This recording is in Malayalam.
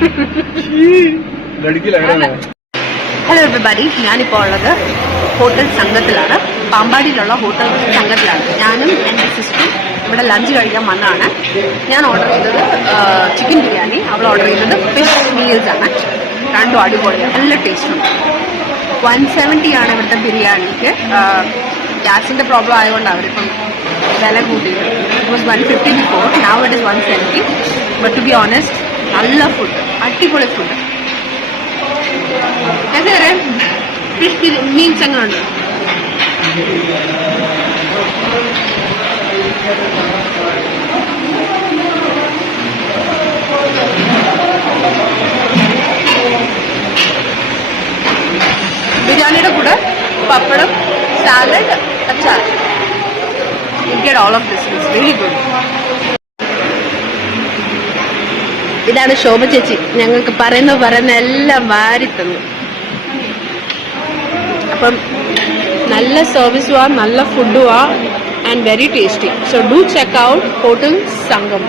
ഹലോ എവരിബഡി, ഞാനിപ്പോൾ ഉള്ളത് ഹോട്ടൽ സംഘത്തിലാണ്. പാമ്പാടിയിലുള്ള ഹോട്ടൽ സംഘത്തിലാണ്. ഞാനും എൻ്റെ സിസ്റ്ററും ഇവിടെ ലഞ്ച് കഴിക്കാൻ വന്നതാണ്. ഞാൻ ഓർഡർ ചെയ്തത് ചിക്കൻ ബിരിയാണി, അവൾ ഓർഡർ ചെയ്തത് ഫിഷ് മീൽസ് ആണ്. രണ്ടും അടിപൊളിയാണ്, നല്ല ടേസ്റ്റുണ്ട്. 170 ആണ് ഇവിടുത്തെ ബിരിയാണിക്ക്. ഗ്യാസിൻ്റെ പ്രോബ്ലം ആയതുകൊണ്ട് അവരിപ്പം വില കൂട്ടിയത്. It was 150 before, now it is 170. But to be honest, നല്ല ഫുഡ്, അടിപൊളി ഫുഡ്. അതെ, ഫിഷ് മീൽസ് എങ്ങനെയുണ്ട്? ബിരിയാണിയുടെ കൂടെ പപ്പടം, സാലഡ്, അച്ചാർ. You get all of this. It's really good. ഇതാണ് ശോഭ ചേച്ചി, ഞങ്ങൾക്ക് പറയുന്ന എല്ലാം വാരി തന്നു. അപ്പം നല്ല സർവീസുവാ, നല്ല ഫുഡുവാ, and very tasty. So do check out hotel സംഘം.